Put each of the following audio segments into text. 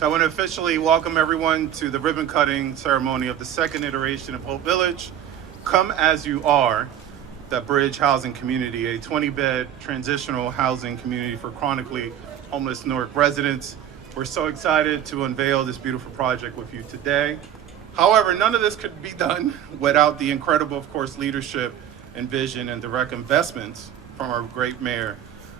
So I want to officially welcome everyone to the ribbon cutting ceremony of the second iteration of Hope Village. Come As You Are, the Bridge Housing Community, a 20-bed transitional housing community for chronically homeless Newark residents. We're so excited to unveil this beautiful project with you today. However, none of this could be done without the incredible, of course, leadership and vision and direct investments from our great mayor.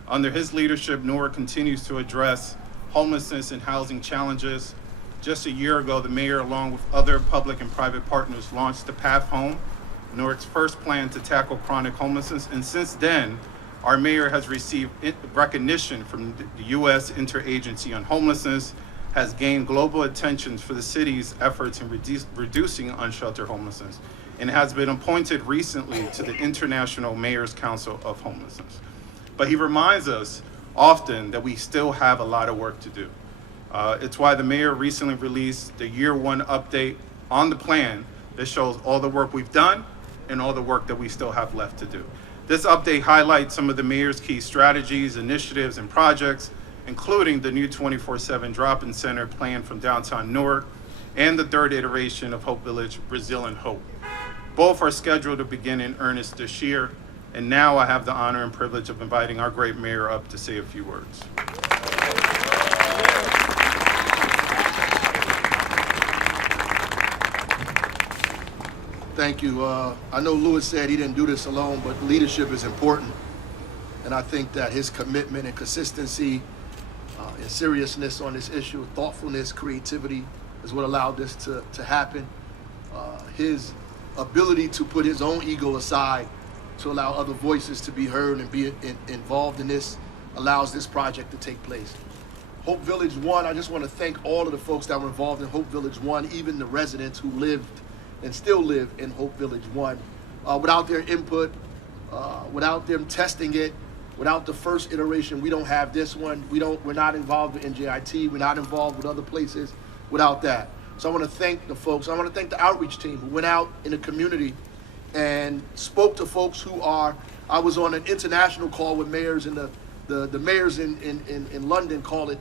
Under his leadership, Newark continues to address homelessness and housing challenges. Just a year ago, the mayor, along with other public and private partners, launched the Path Home, Newark's first plan to tackle chronic homelessness. And since then, our mayor has received recognition from the U.S. Interagency on Homelessness, has gained global attention for the city's efforts in reducing unsheltered homelessness, and has been appointed recently to the International Mayor's Council of Homelessness. But he reminds us often that we still have a lot of work to do. It's why the mayor recently released the year one update on the plan that shows all the work we've done and all the work that we still have left to do. This update highlights some of the mayor's key strategies, initiatives, and projects, including the new 24/7 drop-in center planned from downtown Newark and the third iteration of Hope Village, Resilient Hope. Both are scheduled to begin in earnest this year. And now I have the honor and privilege of inviting our great mayor up to say a few words. Thank you. I know Louis said he didn't do this alone, but leadership is important. And I think that his commitment and consistency and seriousness on this issue, thoughtfulness, creativity is what allowed this to happen. His ability to put his own ego aside to allow other voices to be heard and be involved in this allows this project to take place. Hope Village 1, I just want to thank all of the folks that were involved in Hope Village 1, even the residents who lived and still live in Hope Village 1. Without their input, without them testing it, without the first iteration, we don't have this one. We're not involved with NJIT, we're not involved with other places without that. So I want to thank the folks. I want to thank the outreach team who went out in the community and spoke to folks who are, I was on an international call with mayors, and the mayors in London call it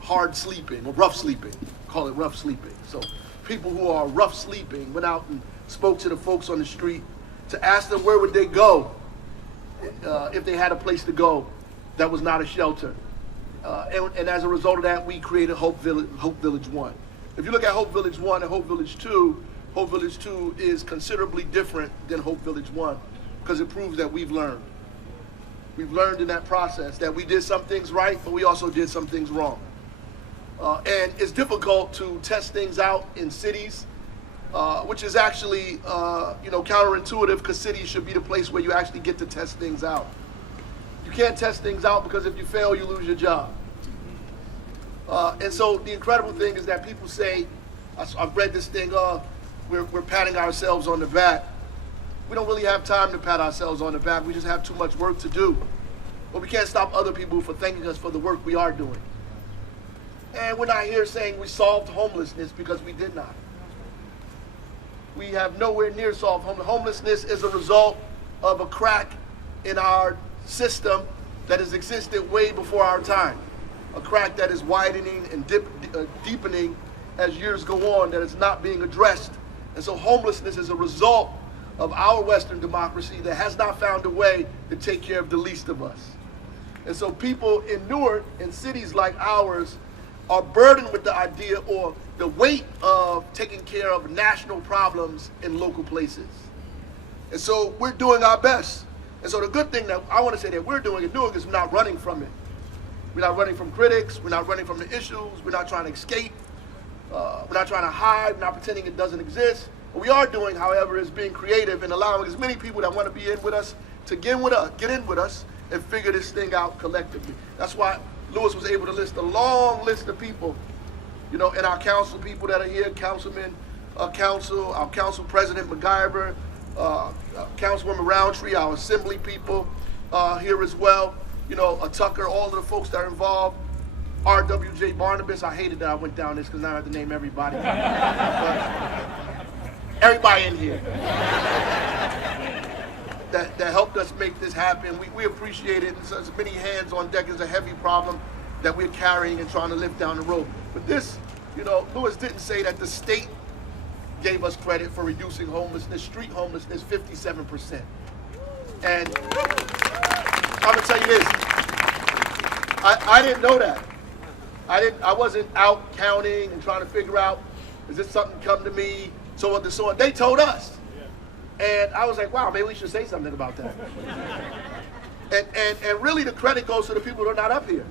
hard sleeping or rough sleeping, call it rough sleeping. So people who are rough sleeping went out and spoke to the folks on the street to ask them where would they go if they had a place to go that was not a shelter. And as a result of that, we created Hope Village 1. If you look at Hope Village 1 and Hope Village 2, Hope Village 2 is considerably different than Hope Village 1 because it proves that we've learned. We've learned in that process that we did some things right, but we also did some things wrong. And it's difficult to test things out in cities, which is actually counterintuitive because cities should be the place where you actually get to test things out. You can't test things out because if you fail, you lose your job. And so the incredible thing is that people say, I've read this thing, we're patting ourselves on the back. We don't really have time to pat ourselves on the back. We just have too much work to do. But we can't stop other people from thanking us for the work we are doing. And we're not here saying we solved homelessness because we did not. We have nowhere near solved homelessness. Homelessness is a result of a crack in our system that has existed way before our time. A crack that is widening and deepening as years go on, that is not being addressed. And so homelessness is a result of our Western democracy that has not found a way to take care of the least of us. And so people in Newark and cities like ours are burdened with the idea or the weight of taking care of national problems in local places. And so we're doing our best. And so the good thing that I want to say that we're doing in Newark is we're not running from it. We're not running from critics. We're not running from the issues. We're not trying to escape. We're not trying to hide. We're not pretending it doesn't exist. What we are doing, however, is being creative and allowing as many people that want to be in with us to get in with us and figure this thing out collectively. That's why Louis was able to list a long list of people, and our council people that are here, our council president MacGyver, Councilwoman Roundtree, our assembly people here as well, Tucker, all of the folks that are involved. RWJ Barnabas, I hated that I went down this because now I have to name everybody. But everybody in here that helped us make this happen. We appreciate it. As many hands on deck is a heavy problem. that we're carrying and trying to lift down the road. But this, Lewis didn't say that the state gave us credit for reducing homelessness, street homelessness, 57%. And I'm gonna tell you this, I didn't know that. I wasn't out counting and trying to figure out, is this something come to me, so on and so on. They told us. And I was like, wow, maybe we should say something about that. And really the credit goes to the people that are not up here.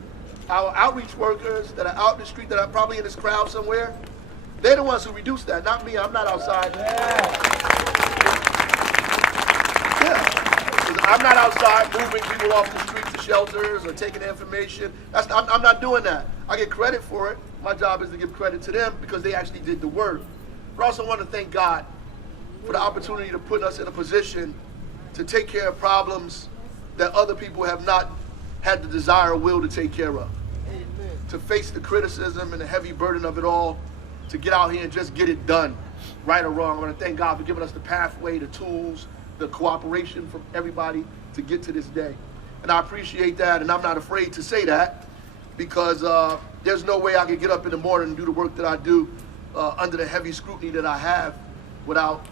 Our outreach workers that are out in the street, that are probably in this crowd somewhere, they're the ones who reduced that, not me. I'm not outside. Yeah. I'm not outside moving people off the street to shelters or taking their information. I'm not doing that. I get credit for it. My job is to give credit to them because they actually did the work. But I also want to thank God for the opportunity to put us in a position to take care of problems that other people have not had the desire or will to take care of. Amen. To face the criticism and the heavy burden of it all, to get out here and just get it done, right or wrong. I want to thank God for giving us the pathway, the tools, the cooperation from everybody to get to this day. And I appreciate that, and I'm not afraid to say that because there's no way I could get up in the morning and do the work that I do under the heavy scrutiny that I have without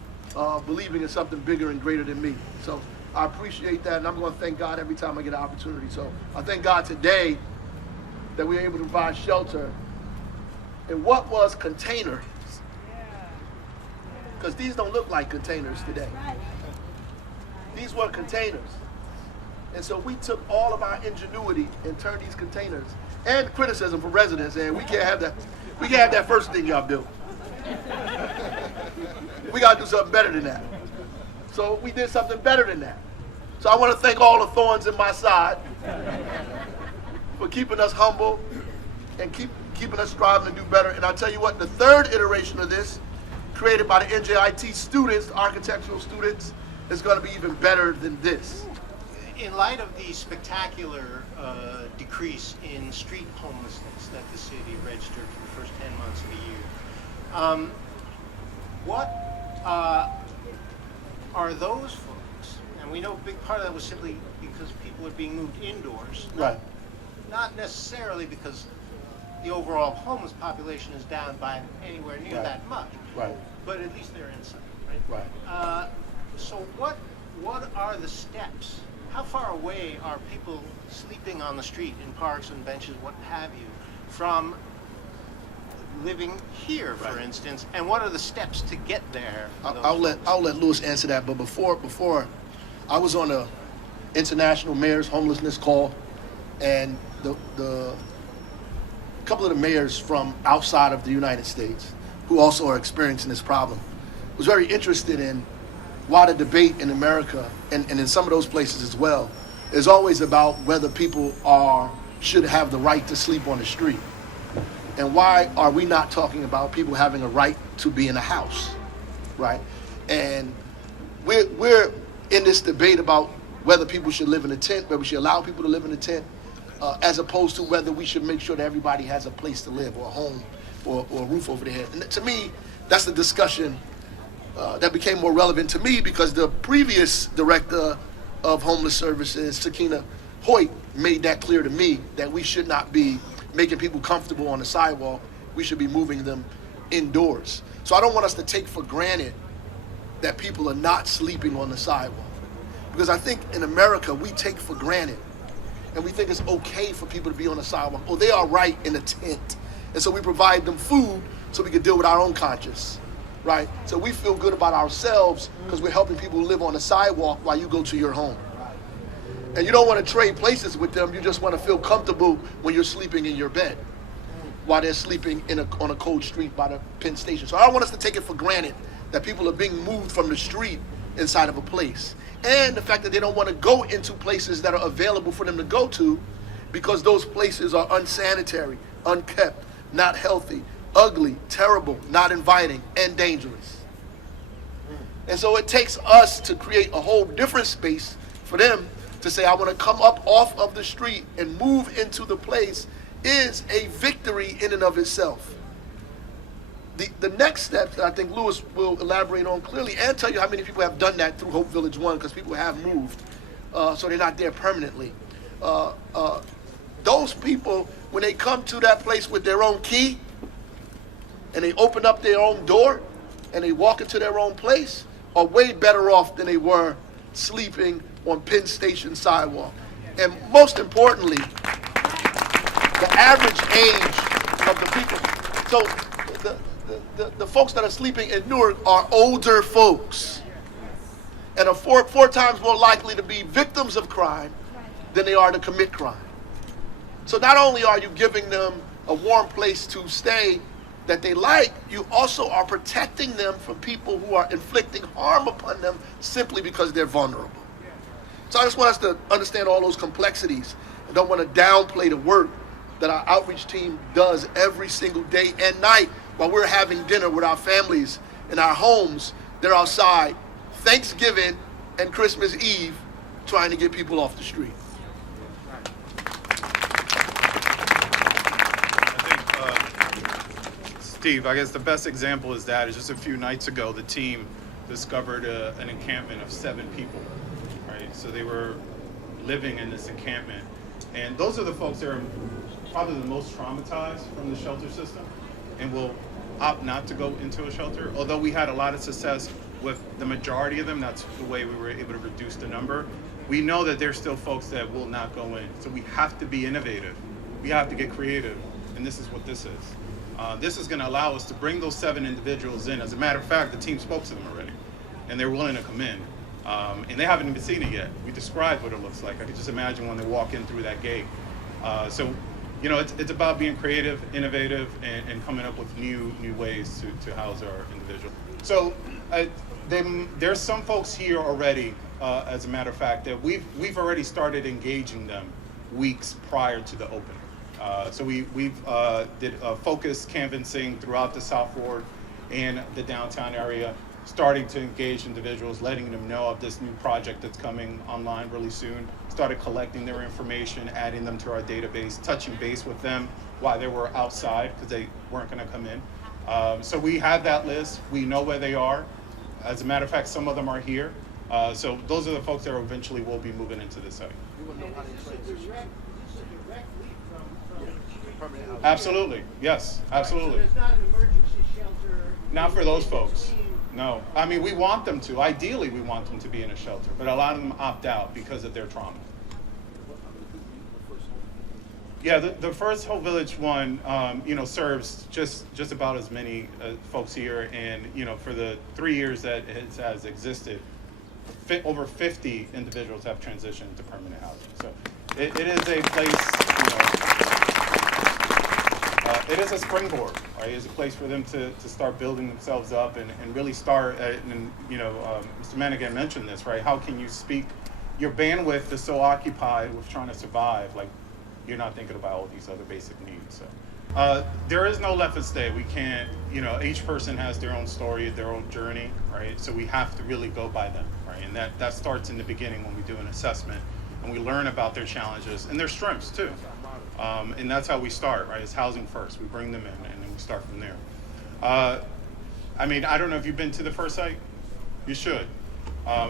believing in something bigger and greater than me. So I appreciate that, and I'm going to thank God every time I get an opportunity. So I thank God today that we're able to provide shelter in what was containers. Because these don't look like containers today. These were containers. And so we took all of our ingenuity and turned these containers, and criticism from residents, and we can't have that. We can't have that first thing y'all built. We got to do something better than that. So we did something better than that. So I want to thank all the thorns in my side for keeping us humble and keeping us striving to do better. And I'll tell you what, the third iteration of this, created by the NJIT students, the architectural students, is going to be even better than this. In light of the spectacular decrease in street homelessness that the city registered for the first 10 months of the year, what are those folks? And we know a big part of that was simply because people are being moved indoors. Right. Not necessarily because the overall homeless population is down by anywhere near that much. Right. But at least they're inside, right? Right. So what are the steps? How far away are people sleeping on the street in parks and benches, what have you, from living here, for instance? And what are the steps to get there? I'll let Lewis answer that. But before, I was on a international mayor's homelessness call, and the couple of the mayors from outside of the United States who also are experiencing this problem was very interested in why the debate in America and in some of those places as well is always about whether people should have the right to sleep on the street. And why are we not talking about people having a right to be in a house, right? And we're in this debate about whether people should live in a tent, whether we should allow people to live in a tent, as opposed to whether we should make sure that everybody has a place to live or a home or a roof over their head. And to me, that's the discussion that became more relevant to me because the previous director of homeless services, Sakina Hoyt, made that clear to me that we should not be making people comfortable on the sidewalk. We should be moving them indoors. So I don't want us to take for granted that people are not sleeping on the sidewalk. Because I think in America, we take for granted and we think it's okay for people to be on the sidewalk. Oh, they are right in a tent. And so we provide them food so we can deal with our own conscience, right? So we feel good about ourselves because we're helping people who live on the sidewalk while you go to your home. And you don't want to trade places with them. You just want to feel comfortable when you're sleeping in your bed while they're sleeping on a cold street by the Penn Station. So I don't want us to take it for granted that people are being moved from the street inside of a place. And the fact that they don't want to go into places that are available for them to go to because those places are unsanitary, unkept, not healthy, ugly, terrible, not inviting, and dangerous. And so it takes us to create a whole different space for them to say, I want to come up off of the street and move into the place is a victory in and of itself. The next step that I think Lewis will elaborate on clearly and tell you how many people have done that through Hope Village 1 because people have moved, so they're not there permanently. those people, when they come to that place with their own key, and they open up their own door, and they walk into their own place, are way better off than they were sleeping on Penn Station sidewalk. And most importantly, the average age of the people. So the folks that are sleeping in Newark are older folks, and are four times more likely to be victims of crime than they are to commit crime. So not only are you giving them a warm place to stay that they like, you also are protecting them from people who are inflicting harm upon them simply because they're vulnerable. So I just want us to understand all those complexities. I don't want to downplay the work that our outreach team does every single day and night while we're having dinner with our families in our homes. They're outside Thanksgiving and Christmas Eve trying to get people off the street. Steve, I guess the best example is just a few nights ago, the team discovered an encampment of 7 people, right? So they were living in this encampment. And those are the folks that are probably the most traumatized from the shelter system and will opt not to go into a shelter. Although we had a lot of success with the majority of them, that's the way we were able to reduce the number. We know that there's still folks that will not go in. So we have to be innovative. We have to get creative. And this is what this is. This is going to allow us to bring those 7 individuals in. As a matter of fact, the team spoke to them already, and they're willing to come in. And they haven't even seen it yet. We described what it looks like. I could just imagine when they walk in through that gate. So, you know, it's about being creative, innovative, and coming up with new ways to house our individuals. So there's some folks here already, as a matter of fact, that we've already started engaging them weeks prior to the opening. So we've did focused canvassing throughout the South Ward and the downtown area, starting to engage individuals, letting them know of this new project that's coming online really soon. Started collecting their information, adding them to our database, touching base with them while they were outside because they weren't going to come in. So we have that list. We know where they are. As a matter of fact, some of them are here. So those are the folks that eventually will be moving into the site. Absolutely, yes, absolutely. It's not an emergency shelter. Not for those folks. No, I mean, we want them to. Ideally, we want them to be in a shelter, but a lot of them opt out because of their trauma. Yeah, the first Whole Village one, you know, serves just about as many folks here, and you know, for the 3 years that it has existed, over 50 individuals have transitioned to permanent housing. So it is a place, you know. It is a springboard, right? It's a place for them to start building themselves up and really start, and you know, Mr. Manigan mentioned this, right? How can you speak? Your bandwidth is so occupied with trying to survive, like you're not thinking about all these other basic needs. So there is no left and stay. We can't, you know, each person has their own story, their own journey, right? So we have to really go by them, right? And that starts in the beginning when we do an assessment and we learn about their challenges and their strengths too. And that's how we start, right? It's housing first. We bring them in, and then we start from there. I mean, I don't know if you've been to the first site. You should.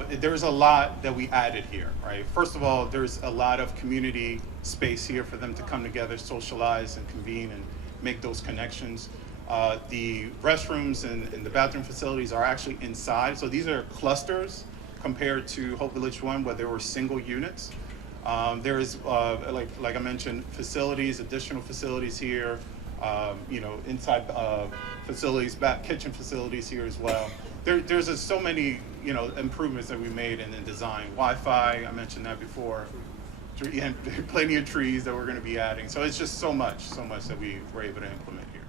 There's a lot that we added here, right? First of all, there's a lot of community space here for them to come together, socialize, and convene, and make those connections. The restrooms and the bathroom facilities are actually inside. So these are clusters compared to Hope Village 1, where there were single units. There is, like I mentioned, facilities, additional facilities here, you know, inside facilities, back kitchen facilities here as well. There's just so many, you know, improvements that we made in the design. Wi-Fi, I mentioned that before, and plenty of trees that we're going to be adding. So it's just so much that we were able to implement here.